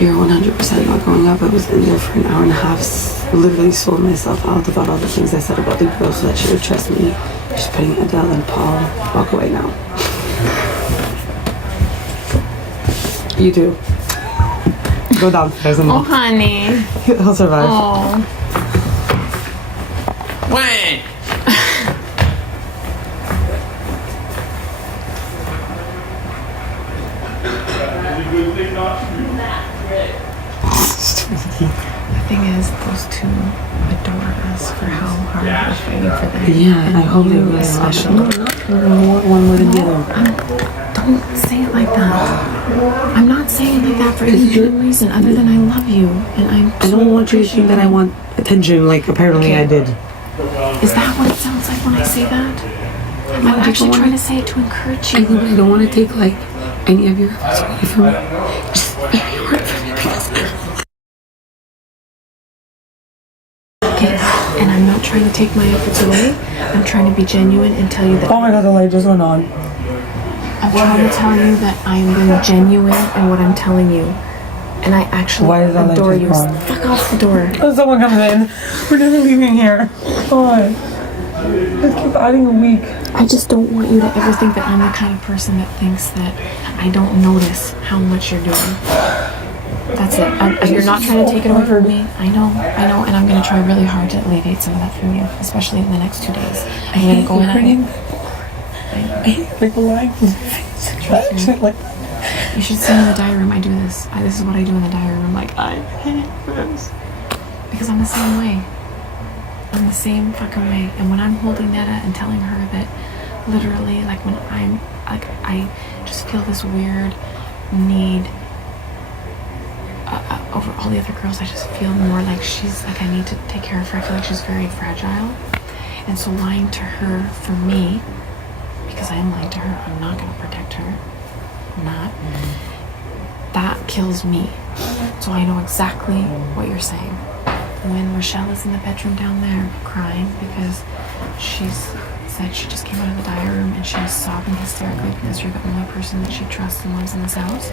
You're 100% not going up. I was in there for an hour and a half, literally sold myself out about all the things I said about the girls so that she would trust me. Just putting Adele and Paul. Walk away now. You do. Go downstairs and walk. Oh, honey. He'll survive. Oh. Wait! The thing is, those two adore us for how hard we're fighting for them. Yeah, and I hope they really especially. One more than the other. Don't say it like that. I'm not saying it like that for any good reason other than I love you. And I don't want you to think that I want attention like apparently I did. Is that what it sounds like when I say that? I'm actually trying to say it to encourage you. I don't want to take like any of your efforts away from me. Just very hard for me because okay, and I'm not trying to take my efforts away. I'm trying to be genuine and tell you that. Oh my god, the light just went on. I'm trying to tell you that I am being genuine in what I'm telling you. And I actually adore you. Fuck off the door. Oh, someone comes in. We're never leaving here. God. Let's keep adding a week. I just don't want you to ever think that I'm the kind of person that thinks that I don't notice how much you're doing. That's it. You're not trying to take it away from me. I know, and I'm going to try really hard to alleviate some of that from you, especially in the next 2 days. I'm going to go in and I hate like lying. Like you should see me in the diary room. I do this. This is what I do in the diary room. Like, I hate this. Because I'm the same way. I'm the same fucking way. And when I'm holding Netta and telling her that literally, like when I'm, like I just feel this weird need over all the other girls. I just feel more like she's, like I need to take care of her. I feel like she's very fragile. And so lying to her for me, because I am lying to her, I'm not going to protect her. I'm not. That kills me. So I know exactly what you're saying. When Rochelle is in the bedroom down there crying because she's said she just came out of the diary room and she was sobbing hysterically because you're the only person that she trusts and loves in this house.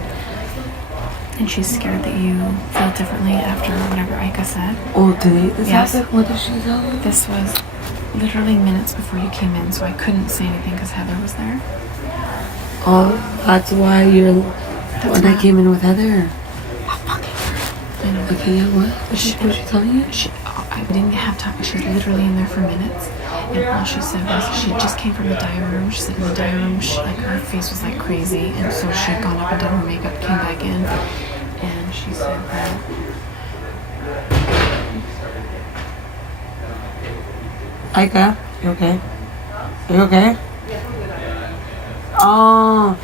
And she's scared that you feel differently after whatever Ika said. Oh, today? Yes. What did she tell you? This was literally minutes before you came in, so I couldn't say anything because Heather was there. Oh, that's why you're... When I came in with Heather. Oh, fucking I know. Okay, yeah, what? What did she tell you? I didn't have time. She was literally in there for minutes. And all she said was she just came from the diary room. She said in the diary room, like her face was like crazy. And so she had gone up and done her makeup, came back in. And she said that... Ika, you okay? Are you okay? Oh,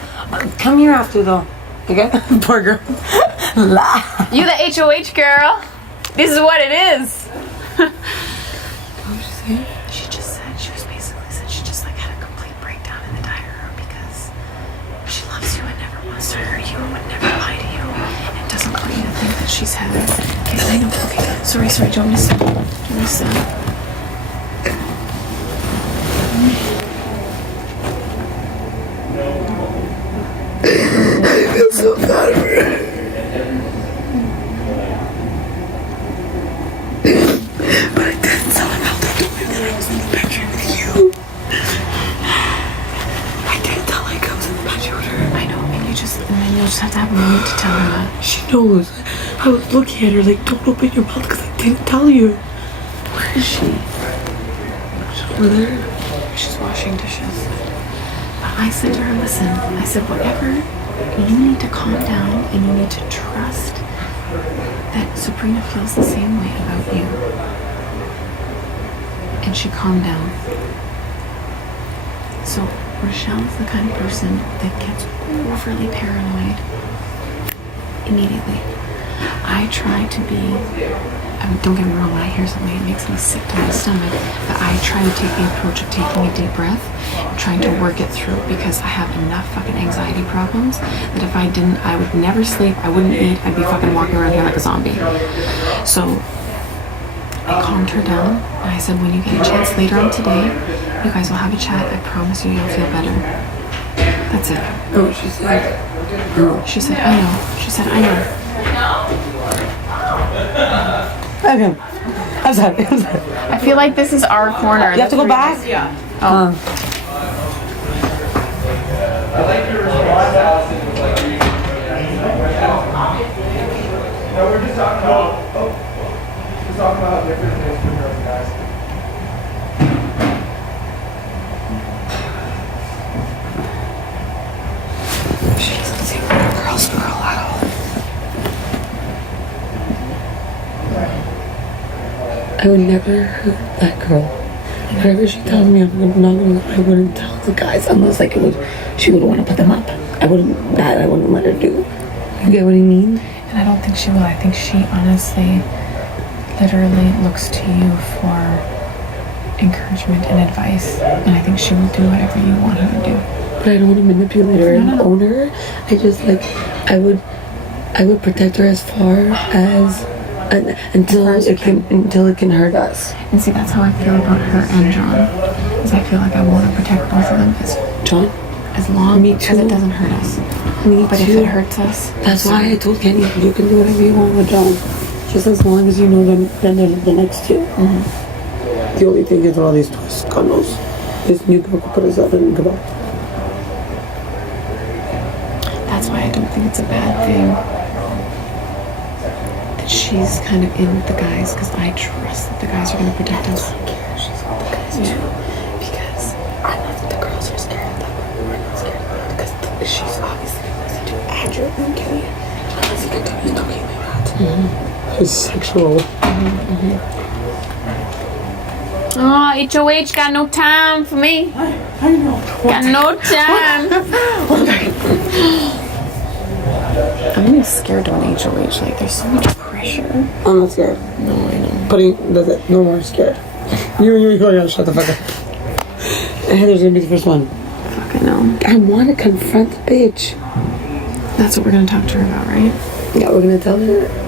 come here after though. Okay? Poor girl. You the HOH girl. This is what it is. What was she saying? She just said, she was basically said she just like had a complete breakdown in the diary room because she loves you and never wants to hurt you and would never lie to you and doesn't want you to think that she's had it. Okay, I know. Okay, sorry. Do you want me to sit? Do you want me to sit? I feel so bad for her. But I didn't tell him how to do it that I was in the bedroom with you. I didn't tell her I was in the bedroom with her. I know, and then you'll just have to have a moment to tell her that. She knows. I was looking at her like, don't open your mouth because I didn't tell you. Where is she? She's over there. She's washing dishes. I said to her, listen, I said, whatever, you need to calm down and you need to trust that Sabrina feels the same way about you. And she calmed down. So Rochelle is the kind of person that gets overly paranoid immediately. I try to be, don't get me wrong, when I hear something, it makes me sick to my stomach, but I try to take the approach of taking a deep breath and trying to work it through because I have enough fucking anxiety problems that if I didn't, I would never sleep, I wouldn't eat, I'd be fucking walking around here like a zombie. So I calmed her down and I said, when you get a chance later on today, you guys will have a chat. I promise you, you'll feel better. That's it. Oh, she said. She said, I know. She said, I know. Okay. I'm sorry. I feel like this is our corner. You have to go back? Yeah. Oh. I like your response, Allison. Was like, no, we're just talking about. Just talking about different things for girls and guys. She doesn't seem like a girl's girl at all. I would never hurt that girl. Whatever she tells me, I wouldn't tell the guys unless like she would want to put them up. I wouldn't let her do. You get what I mean? And I don't think she will. I think she honestly, literally looks to you for encouragement and advice. And I think she will do whatever you want her to do. But I don't want to manipulate her and own her. I just I would protect her as far as until it can hurt us. And see, that's how I feel about her and John. Is I feel like I want to protect both of them John? as long Me as too. it doesn't hurt us. Me But too. if it hurts us, That's why I told Kenny, you can do whatever you want with John. Just as long as you know them, then they're the next two. Mm-hmm. The only thing is all these twists, God knows. This new girl could put us up and go back. that's why I don't think it's a bad thing that she's kind of in with the guys, because I trust that the guys are going to protect us. I don't care. She's with the guys too. Because I know that the girls are scared of that. We're not scared of that. Because she's obviously listening to Andrew and Kenny. Unless he continues talking like that. It's sexual. Oh, HOH got no time for me. I know. Got no time. I'm really scared of an HOH. Like, there's so much pressure. I'm not scared. No, I know. That's it. No more scared. You gotta shut the fuck up. And Heather's gonna be the first one. Fuck, I know. I want to confront the bitch. That's what we're going to talk to her about, right? Yeah, we're gonna tell her that.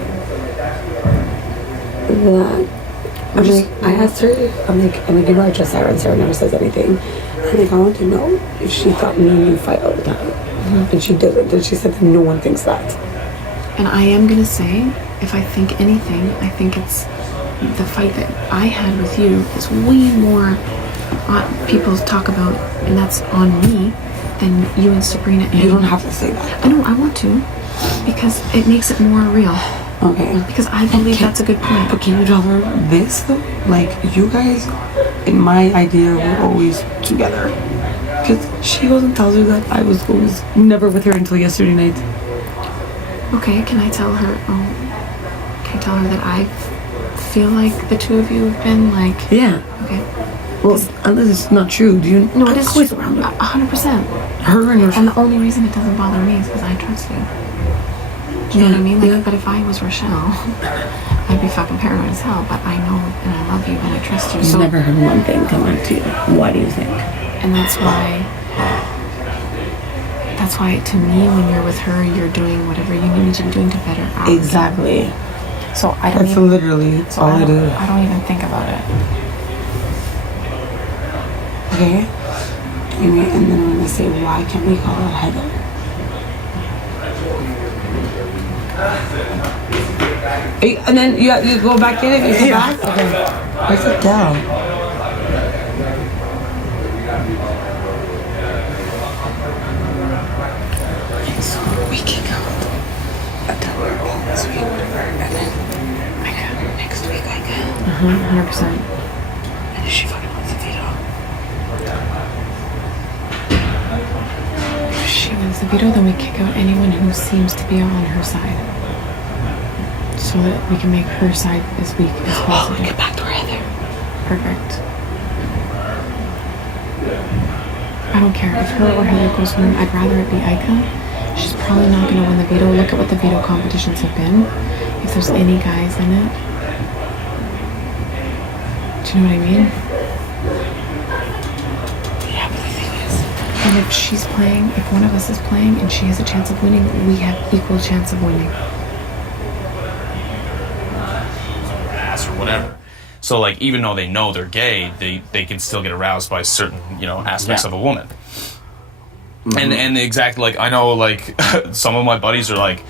I asked her, I'm like, you know, I trust Sarah, and Sarah never says anything. I'm like, I want to know if she thought me and you fight all the time. And she didn't. And she said that no one thinks that. And I am going to say, if I think anything, I think it's the fight that I had with you is way more people talk about, and that's on me, than you and Sabrina. And You don't have to say that. I know, I want to, because it makes it more real. Okay. Because I believe that's a good point. But can you tell her this though? Like, you guys, in my idea, were always together. Because she goes and tells her that I was always never with her until yesterday night. Okay, can I tell her that I feel like the two of you have been like... Yeah. Okay. Well, unless it's not true. Do you? No, it is always true. around her. 100%. Her and her. And the only reason it doesn't bother me is because I trust you. Do you know what I mean? Like, Yeah. but if I was Rochelle, I'd be fucking paranoid as hell. But I know and I love you and I trust you. I've So, never heard one thing come out to you. Why do you think? and that's why to me, when you're with her, you're doing whatever you need to be doing to better our Exactly. So I don't That's even, literally so all I it don't, is. I don't even think about it. Okay. Anyway, and then I'm gonna say, why can't we call her Heather? And then you go back in it. You go back. Okay. Where's Adele? So we kick out Adele or Paul this week, whatever, and then I can next week. I can. 100%. And if she fucking wants a veto. If she wins the veto, then we kick out anyone who seems to be on her side, so that we can make her side as weak as possible. Get back to her, Heather. Perfect. I don't care if her or Heather goes home. I'd rather it be Ika. She's probably not going to win the veto. Look at what the veto competitions have been. If there's any guys in it. Do you know what I mean? Yeah, but the thing is, And if she's playing, if one of us is playing and she has a chance of winning, we have equal chance of winning. Ass or whatever. So like, even though they know they're gay, they can still get aroused by certain, aspects of a woman. Mm-hmm. And the exact, like, I know, like, some of my buddies are like,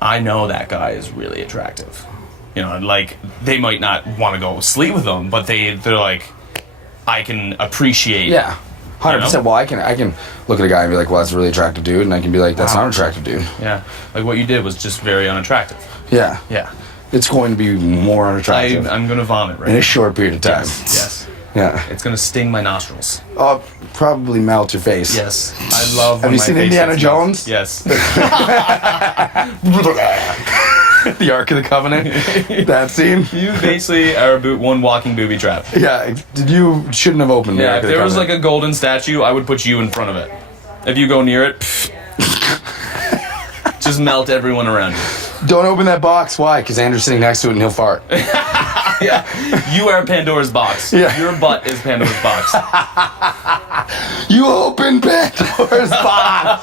I know that guy is really attractive. You know, like, they might not want to go sleep with him, but they're like, I can appreciate. Yeah. 100%. You know? Well, I can look at a guy and be like, well, that's a really attractive dude, and I can be like, that's not an attractive dude. Yeah. Like, what you did was just very unattractive. Yeah. Yeah. It's going to be more unattractive I'm going to vomit right in now. a short period of time. Yes. Yeah. It's going to sting my nostrils. Oh, probably melt your face. Yes. I love Have when you my seen face Indiana gets Jones? melted. Yes. The Ark of the Covenant. That scene. You basically are one walking booby trap. Yeah. You shouldn't have opened the Yeah, Ark if of the there was Covenant. like a golden statue, I would put you in front of it. If you go near it, just melt everyone around you. Don't open that box. Why? Because Andrew's sitting next to it and he'll fart. Yeah, you are Pandora's box. Yeah. Your butt is Pandora's box. You open Pandora's box.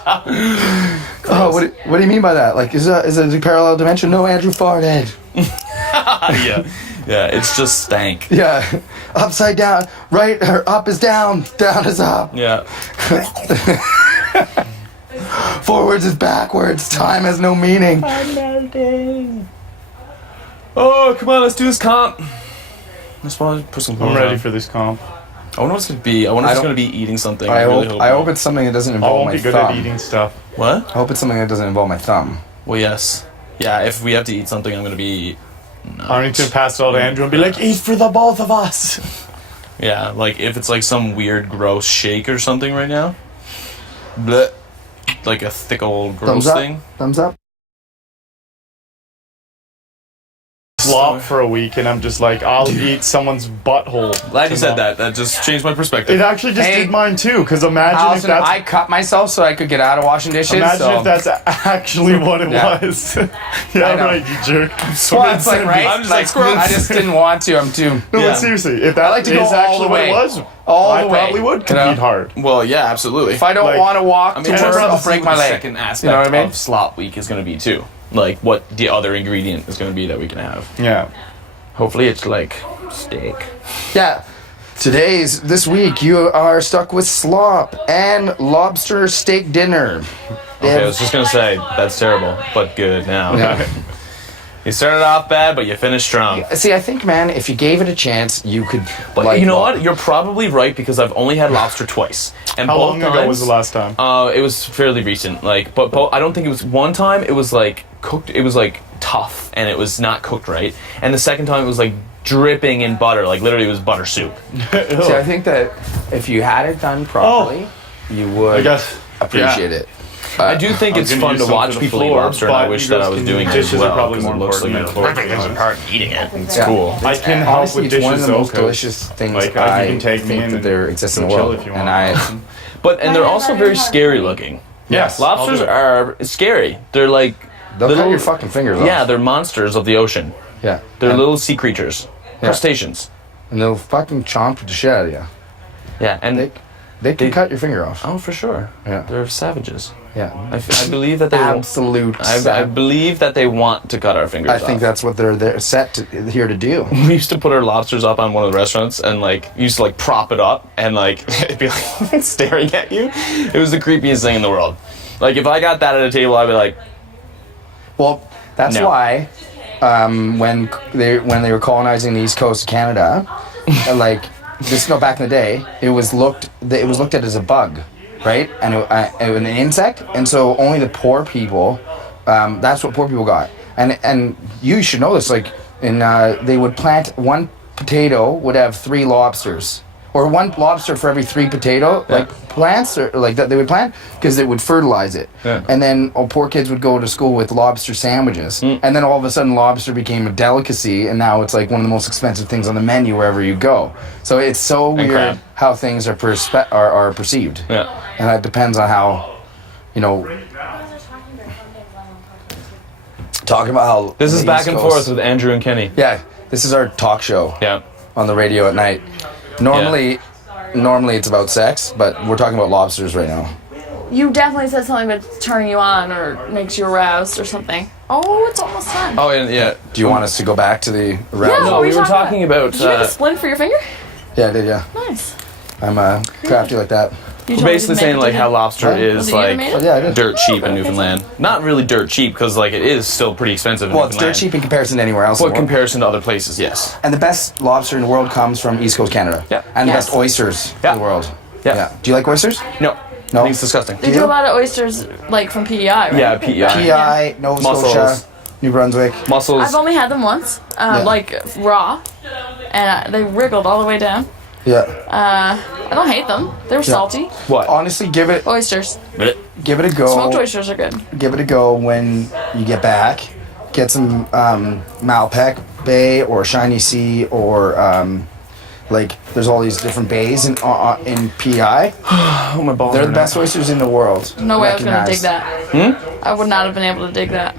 Oh, what do you mean by that? Like, is it a parallel dimension? No, Andrew farted. Yeah, it's just stank. Yeah, upside down. Right, or up is down. Down is up. Yeah. Forwards is backwards. Time has no meaning. Oh, come on, let's do this comp. I just want to put some. I'm ready for this comp. I wonder what it's gonna be. I wonder if it's don't- gonna be eating something. I really hope it's something that doesn't I involve won't my be good thumb. at eating stuff. What? I hope it's something that doesn't involve my thumb. Well, yes. Yeah, if we have to eat something, I'm gonna be. Arlington pass it all to Andrew and be like, eat for the both of us. Yeah, like if it's like some weird, gross shake or something right now. Blech. Like a thick old gross Thumbs up. thing. Thumbs up. Flop for a week, and I'm just like, I'll eat someone's butthole. Glad you said that. That just changed my perspective. It actually just Hey, did mine too, because imagine Allison, if that's I cut myself so I could get out of washing dishes. imagine so. if that's actually what it Yeah. was. I Yeah, know. right, you jerk. Well, it's like, right? I'm just like, screw it. I just didn't want to. I'm too. No, Yeah. but seriously, if that like to is go all actually the what way. it was, All I the way. probably would You know? compete hard. Well, yeah, absolutely. If I don't Like- want to walk I to mean, work, we're I'll gonna see break what my the leg. second aspect You know what I mean? of slop week is going to be too. Like what the other ingredient is going to be that we can have. Yeah. Hopefully, it's like steak. Yeah. This week, you are stuck with slop and lobster steak dinner. Okay, I was just gonna say that's terrible, but good now. Yeah. You started off bad, but you finished strong. See, I think, man, if you gave it a chance, you could. But you know what? You're probably right because I've only had lobster twice, and How both long times, ago was the last time? It was fairly recent. Like, but I don't think it was one time. It was like cooked. It was like tough, and it was not cooked right. And the second time, it was like dripping in butter. Like literally, it was butter soup. See, I think that if you had it done properly, you would I guess. appreciate it. I do think I'm it's gonna fun use to some watch for the people eat floor, lobster, and I but wish you that guys I was can- doing it dishes as are well. probably 'Cause more it looks important like than floor. I'm hard eating it. It's Yeah. cool. I can help Honestly, with it's one of dishes the though. most 'cause, delicious things like, you I can take me think in that there exists in the chill world. if you And want. And they're also very scary looking. Yes, Lobsters I'll do it. are scary. They're like they'll cut little- your fucking fingers off. Yeah, they're monsters of the ocean. Yeah. They're and, little sea creatures, crustaceans. and they'll fucking chomp the shit out of you. Yeah, and They can They- cut your finger off. oh, for sure. Yeah. They're savages. Yeah. I believe that they. Absolute. I believe that they want to cut our fingers I off. think that's what they're here to do. We used to put our lobsters up on one of the restaurants and like used to like prop it up and like it'd be like staring at you. It was the creepiest thing in the world. Like if I got that at a table, I'd be like, Well, that's No. why when they were colonizing the east coast of Canada, like back in the day, it was looked at as a bug, right? And an insect, and so only the poor people. That's what poor people got. And you should know this. Like they would plant one potato would have 3 lobsters. Or 1 lobster for every 3 potato plants or like that they would plant because it would fertilize it. Yeah. And then poor kids would go to school with lobster sandwiches. And then all of a sudden lobster became a delicacy and now it's like one of the most expensive things on the menu wherever you go. So it's so weird crab. how things are perceived. yeah. And that depends on how, talking about how This is the back East and Coast- forth with Andrew and Kenny. Yeah, this is our talk show Yeah. on the radio at night. Normally it's about sex, but we're talking about lobsters right now. You definitely said something that's turning you on or makes you aroused or something. Oh, it's almost done. Oh, and yeah. Do you want us to go back to the round? Yeah. No, What we were were you talking talking about. Did you make a splint for your finger? Yeah, I did, yeah. Nice. I'm crafty like that. You We're told me basically to saying make like it how today. lobster Was is it you that like made it? Yeah, I did. dirt cheap in Newfoundland. Not really dirt cheap because like it is still pretty expensive in Well, it's Newfoundland. dirt cheap in comparison to anywhere else. in But the world. comparison to other places, yes. And the best lobster in the world comes from East Coast Canada. Yeah. And the Yes. best oysters Yeah. in the world. Yeah. Do you like oysters? No. No. I think it's disgusting. They do a lot of oysters like from PEI, right? Yeah, PEI. PI, Nova Mussels. Scotia, New Brunswick. Mussels. I've only had them once, Yeah. like raw, and they wriggled all the way down. Yeah. I don't hate them. They were salty. What? Honestly, give it Oysters. give it a go. Smoked oysters are good. Give it a go when you get back. Get some Malpec Bay or Shiny Sea or like there's all these different bays in PI. Oh, my balls. They're are the best oysters in the world. No way I was gonna dig Recognized. that. I would not have been able to dig that.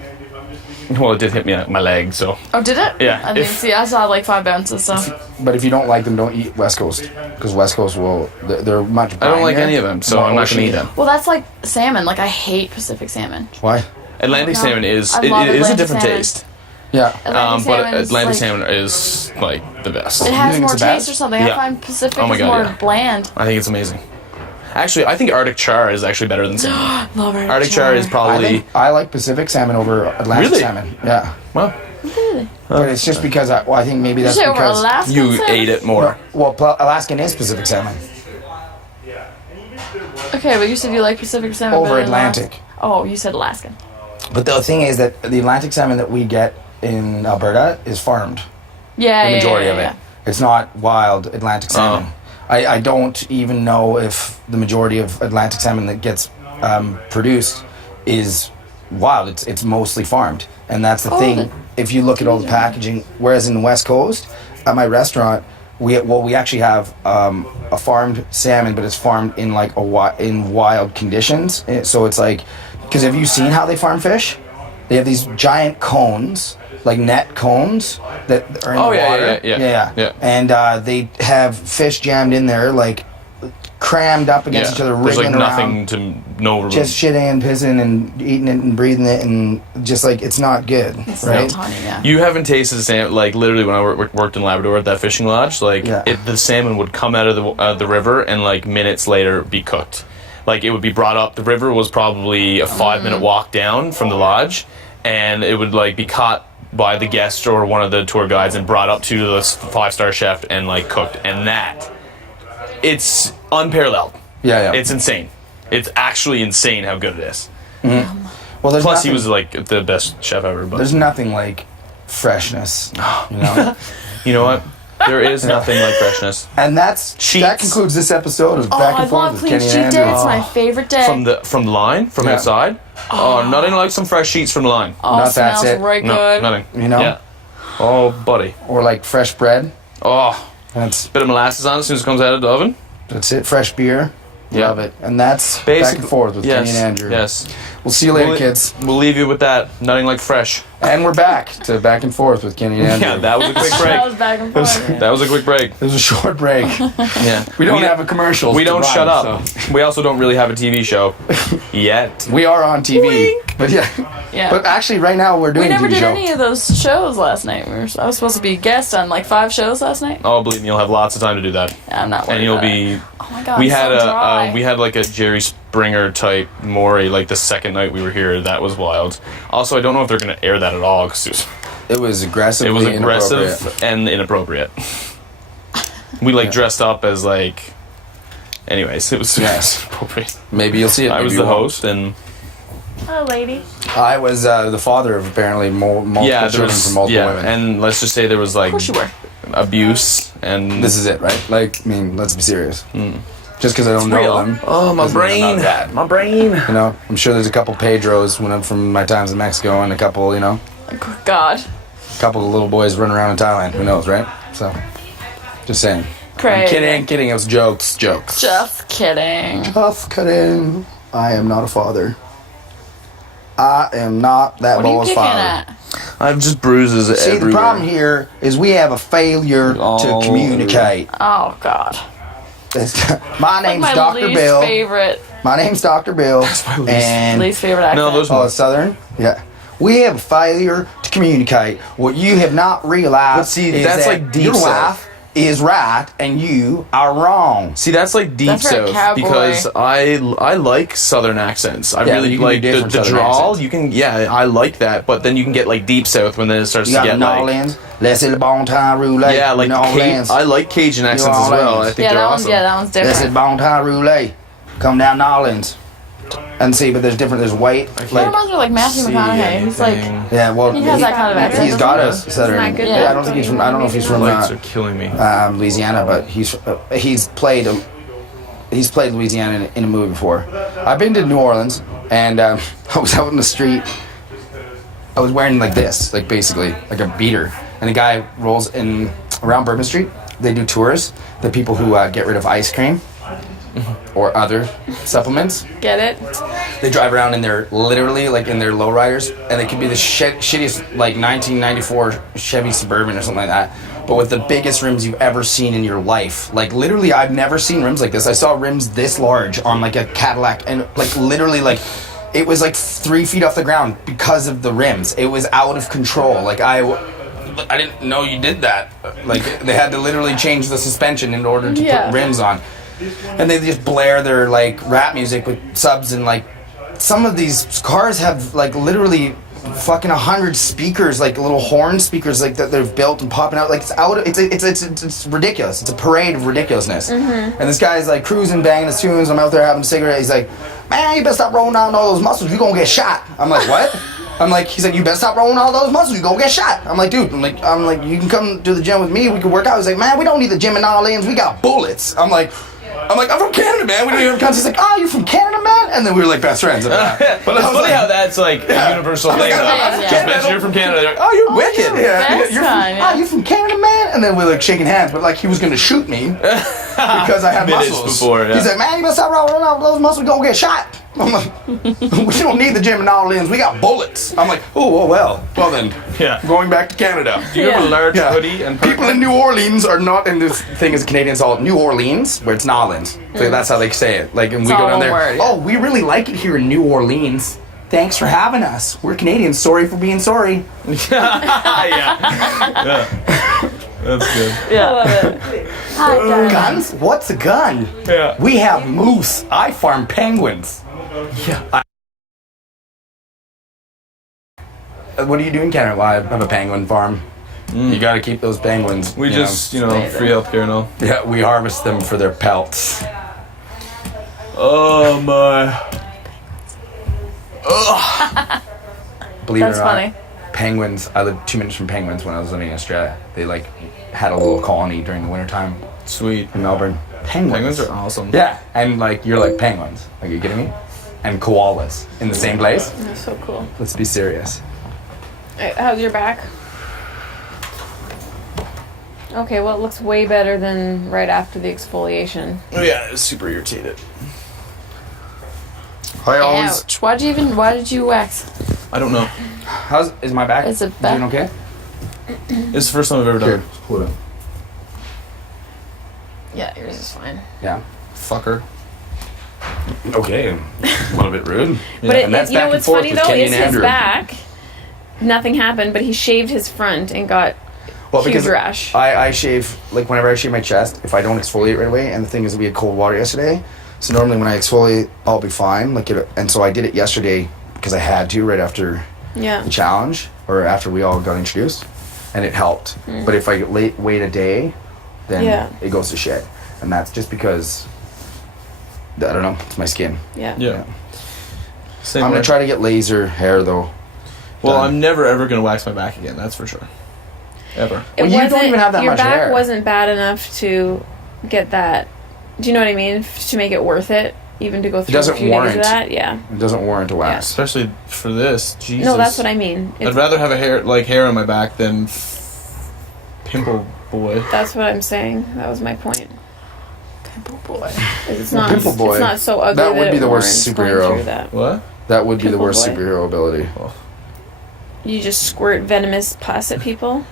Well, it did hit me on my leg, so. Oh, did it? Yeah, I didn't if- see. I saw like 5 ounces. So But if you don't like them, don't eat West Coast because West Coast will they're much. I don't like brinier, any of them, so more I'm not going to eat oceany. them. well, that's like salmon. Like I hate Pacific salmon. Why? Atlantic No. salmon is I it, love it is a Atlantic different salmon. taste. Yeah. Atlantic But salmon is, Atlantic like, salmon is like the best. It has think more it's the taste best? or something. Yeah. I find Pacific Oh my is God, more yeah. bland. I think it's amazing. Actually, I think Arctic char is actually better than salmon. Love Arctic char is I probably think I like Pacific salmon over Atlantic Really? salmon. Yeah. well. But it's just because I think maybe Did that's you say over because Alaskan You salmon? ate it more. well, Alaskan is Pacific salmon Okay, but you said you like Pacific salmon over better than Atlantic. Alaskan. Oh, you said Alaskan. But the thing is that the Atlantic salmon that we get in Alberta is farmed. Yeah, The yeah, majority yeah, of it. yeah. It's not wild Atlantic salmon. I don't even know if the majority of Atlantic salmon that gets produced is wild. It's mostly farmed, and that's the thing. If you look at all the packaging, whereas in the West Coast, at my restaurant, we actually have a farmed salmon, but it's farmed in like in wild conditions. So it's like, because have you seen how they farm fish? They have these giant cones, like net cones that are in Oh, the yeah, water. yeah. And they have fish jammed in there, like crammed up against each other, There's like wriggling nothing around, to no room. just shitting and pissing and eating it and breathing it, and just like it's not good, It's right? not honey, yeah. You haven't tasted salmon, like literally when I worked in Labrador at that fishing lodge, like Yeah. the salmon would come out of the river and like minutes later be cooked. Like it would be brought up. The river was probably a 5-minute walk down from the lodge, and it would like be caught by the guest or one of the tour guides and brought up to the 5-star chef and like cooked. And that, it's unparalleled. Yeah. It's insane. It's actually insane how good it is. Well, there's Plus, he nothing, was like the best chef ever. But there's nothing like freshness, you know. you know what? There is nothing like freshness. And that Sheets. concludes this episode of Oh, Back I and Forth love with clean Kenny sheet and day. Andrew. It's my favorite day. From the line, from Yeah. outside. Oh, nothing like some fresh sheets from the line. oh, Not that's smells it. right No, good. nothing. You know? Yeah. Oh, buddy. Or like fresh bread. Oh, That's bit of molasses on it as soon as it comes out of the oven. it. Fresh beer. Yeah. Love it. And that's Back Basic- and Forth with Yes. Kenny and Andrew. Yes. We'll see you later, kids. We'll leave you with that. Nothing like fresh. And we're back to Back and Forth with Kenny and Andrew. Yeah, that was a quick That break. was back and forth. That was a quick break. It was a short break. Yeah. We don't have a commercial. We don't to shut run, up. so- We also don't really have a TV show yet. We are on TV. But yeah. Yeah. But actually, right now we're doing We never a TV did show. any of those shows last night. I was supposed to be a guest on like 5 shows last night. Oh, believe me, you'll have lots of time to do that, Yeah, I'm not worried and you'll about it. be. Oh my god, We I'm had so dry. we had like a Jerry Springer type Maury like the second night we were here. That was wild. Also, I don't know if they're gonna air that at all because It was aggressively it was inappropriate. aggressive and inappropriate. We like dressed up as like. Anyways, it was Yes. inappropriate. Maybe you'll see it. I maybe was you the won't. host, and Oh, lady. I was the father of apparently multiple yeah, there children was from multiple women. and let's just say there was like Of course you were. abuse and This is it, right? Like, I mean, let's be serious. Just because I don't know real. them. oh my doesn't mean they're brain, not bad. my brain. You know, I'm sure there's a couple Pedros when I'm from my times in Mexico, and a couple, you know, God. couple of little boys running around in Thailand. Who knows, right? So, just saying. Craig. I'm kidding. It was jokes. Just kidding. Tough kidding. I am not a father. I am not that What are you boy's kicking father. at? I have just bruises See, everywhere. the problem here is we have a failure All to communicate. Oh God. My name's My Dr. least Bill. favorite. My name's Dr. Bill. And Least favorite accent. No, those oh, it's Southern. Yeah. We have a failure to communicate. What you have not realized But see, is that's that like deep your South. wife is right and you are wrong. See, that's like deep That's very south cowboy. because I like southern accents. I Yeah, really you can do like the different southern drawl. accents. You can, I like that. But then you can get like deep south when then it starts You to got get New like Orleans, laissez le bon temps rouler. yeah, like New Orleans. I like Cajun accents as well. I think Yeah, they're that awesome. that one's Laissez different. le bon temps rouler. Come down New Orleans. And see, but there's different. There's white. That Like, reminds me of like Matthew See McConaughey. He's like, anything. yeah, well, he has that kind of accent. he's got a doesn't southern. Isn't that good? Yeah, I don't think he's from. I don't know if he's The from lights are killing me. Louisiana, but he's played Louisiana in a movie before. I've been to New Orleans, and I was out in the street. I was wearing like this, like basically like a beater, and a guy rolls in around Bourbon Street. They do tours. The people who get rid of ice cream or other supplements. Get it? They drive around in their literally like in their lowriders, and it could be the shittiest like 1994 Chevy Suburban or something like that, but with the biggest rims you've ever seen in your life. Like literally, I've never seen rims like this. I saw rims this large on like a Cadillac, and like literally like it was like 3 feet off the ground because of the rims. It was out of control. Like I didn't know you did that. Like they had to literally change the suspension in order to Yeah. put rims on. And they just blare their like rap music with subs, and like some of these cars have like literally fucking 100 speakers, like little horn speakers, like that they've built and popping out. Like it's ridiculous. It's a parade of ridiculousness. And this guy's like cruising, banging his tunes. I'm out there having a cigarette. He's like, "Man, you better stop rolling down all those muscles. You're gonna get shot." I'm like, "What?" He's like, "You better stop rolling all those muscles. You're gonna get shot." I'm like, "Dude," I'm like, "You can come to the gym with me. We can work out." He's like, "Man, we don't need the gym in New Orleans. We got bullets." I'm like, "I'm from Canada, man. We don't even have guns." He's like, "Oh, you're from Canada, man?" And then we were like best friends. But it's funny how that's like a universal thing. Yeah. Just mention you're from Canada. They're like, oh, you're wicked. That's You're from, fine, yeah. you from Canada, man? And then we're like shaking hands, but like he was gonna shoot me because I had Minutes muscles. before, yeah. He's like, "Man, you better stop rolling out those muscles. We're gonna get shot." I'm like, "We don't need the gym in New Orleans. We got bullets." I'm like, "Oh, well then, Yeah. going back to Canada." Do you have a Yeah. large Yeah. hoodie and People in New Orleans are not in this thing as Canadians all New Orleans, where it's Nolans. So that's how they say it. Like, and we all go down one there. word, yeah. Oh, we really like it here in New Orleans. Thanks for having us. We're Canadians. Sorry for being sorry. yeah. That's good. Yeah. I love it. Guns? What's a gun? Yeah. We have moose. I farm penguins. Yeah. What do you do in Canada? Well, I have a penguin farm. You got to keep those penguins. We you just, free healthcare and all. know. Yeah, we harvest them for their pelts. Oh my. Believe That's it or not, funny. penguins. I lived 2 minutes from penguins when I was living in Australia. They like had a little colony during the wintertime Sweet. in Melbourne. Penguins. Penguins are awesome. Yeah, and like you're like penguins. Like, are you kidding me? And koalas in the same place. That's so cool. Let's be serious. Hey, how's your back? Okay, well, it looks way better than right after the exfoliation. Oh yeah, it's super irritated. I always. Ouch. Why did you wax? I don't know. Is my back? Is it back? doing okay? It's the first time I've ever done Here, it. hold on. Yeah, yours is fine. Yeah. Fucker. Okay. A little bit rude. But And that's you know back and what's forth funny with though Kenny is and his Andrew. back. Nothing happened, but he shaved his front and got Well, huge because rash. I shave, like whenever I shave my chest, if I don't exfoliate right away, and the thing is we had cold water yesterday, so normally when I exfoliate, I'll be fine. And so I did it yesterday because I had to right after Yeah. the challenge, or after we all got introduced, and it helped. But if I wait a day, then Yeah. it goes to shit. And that's just because, I don't know, it's my skin. Yeah. Yeah. Same I'm way. going to try to get laser hair though. Well, done. I'm never ever gonna wax my back again. That's for sure. Ever. It Well, you don't wasn't- even have that your much back hair. wasn't bad enough to get that. Do you know what I mean? To make it worth it, even to go through a doesn't few days warrant. of that. Yeah. It doesn't warrant a wax. Especially for this. Jesus. No, that's what I mean. I'd rather have hair on my back than pimple boy. That's what I'm saying. That was my point. Pimple boy. It's not. Pimple boy. It's not so ugly That would it be the worst warrants going superhero. through that. What? That would be the Pimple worst boy. superhero ability. You just squirt venomous pus at people.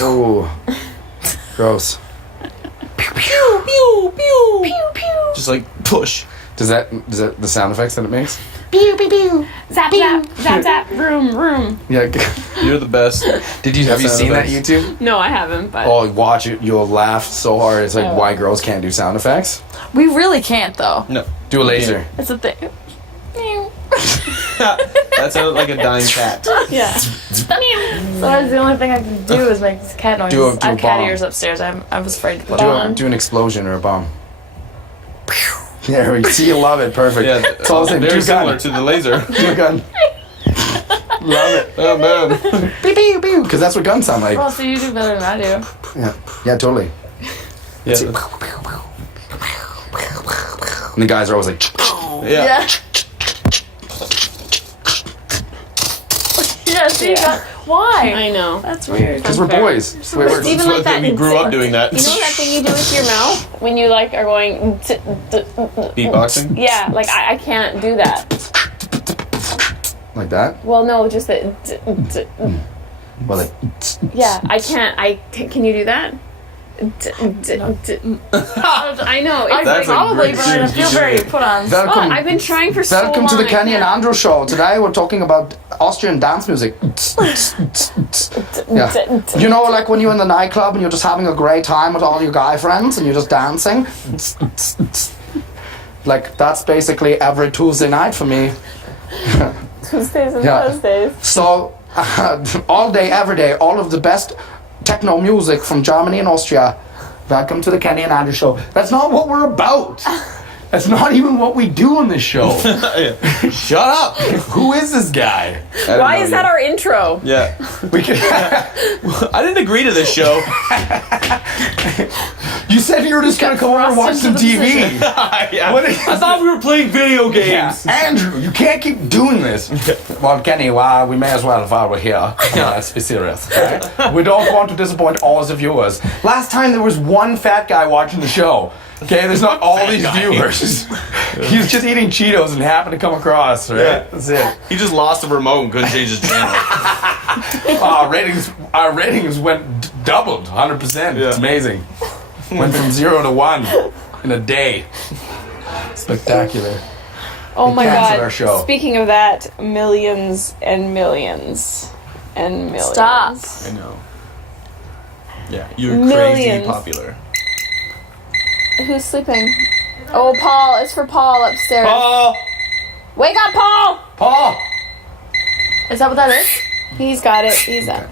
Oh, gross. Just like push. Does that the sound effects that it makes? Pew pew pew. Zap zap zap zap. Vroom vroom. Yeah. You're the best. Have you That's seen that sound YouTube? No, I haven't. But Oh, watch it. You'll laugh so hard. It's like why girls can't do sound effects. We really can't though. No. Do a laser. It's a thing. That sounded like a dying cat. Yeah. Sometimes the only thing I can do is make this cat noise. Do a I have cat bomb. ears upstairs. I was afraid to put on. Do an explosion or a bomb. Yeah, you see, you love it. Perfect. Yeah, It's all the same. very Do a similar gun. to the laser. Do a gun. Love it. Oh man. Pew pew pew. Because that's what guns sound like. Oh, so you do better than I do. Yeah. Yeah, totally. Yeah. And the guys are always like, Yeah. Yeah, see, why? I know. That's weird. because we're boys. We're, Even like that. We grew up doing that. You know that thing you do with your mouth when you like are going. Beatboxing? Yeah, like I can't do that. like that. Well, no, just the. Well, like, Yeah, I can't. Can you do that? I know. It's That's a Probably, great but I feel very put on. welcome. I've been trying for so long. Welcome to the I Kenny and can't. Andrew show. Today we're talking about Austrian dance music. Yeah. You know, like when you're in the nightclub and you're just having a great time with all your guy friends and you're just dancing. Like that's basically every Tuesday night for me. Tuesdays and Yeah. Thursdays. So all day, every day, all of the best techno music from Germany and Austria. Welcome to the Kenny and Andrew show. That's not what we're about. That's not even what we do on this show. Shut up! Who is this guy? Why is that our intro? Yeah. We can. I didn't agree to this show. You said you were just gonna come over and watch some TV. Yeah. What is- I thought we were playing video games. Andrew, you can't keep doing this. Well, Kenny, well, we may as well while we're here. I mean, let's be serious. Okay? We don't want to disappoint all the viewers. Last time there was one fat guy watching the show. Okay, there's not all these viewers. He's just eating Cheetos and happened to come across, right? Yeah. That's it. He just lost a remote and couldn't change his channel. Our ratings went doubled, 100%. Yeah. It's amazing. Went from 0 to 1 in a day. Spectacular. Oh my canceled god. our show. Speaking of that, millions and millions and millions. Stop. I know. Yeah, you're Millions. crazy popular. Who's sleeping? Oh, Paul. It's for Paul upstairs. Oh! Wake up, Paul! Paul! Is that what that is? He's got it. He's up.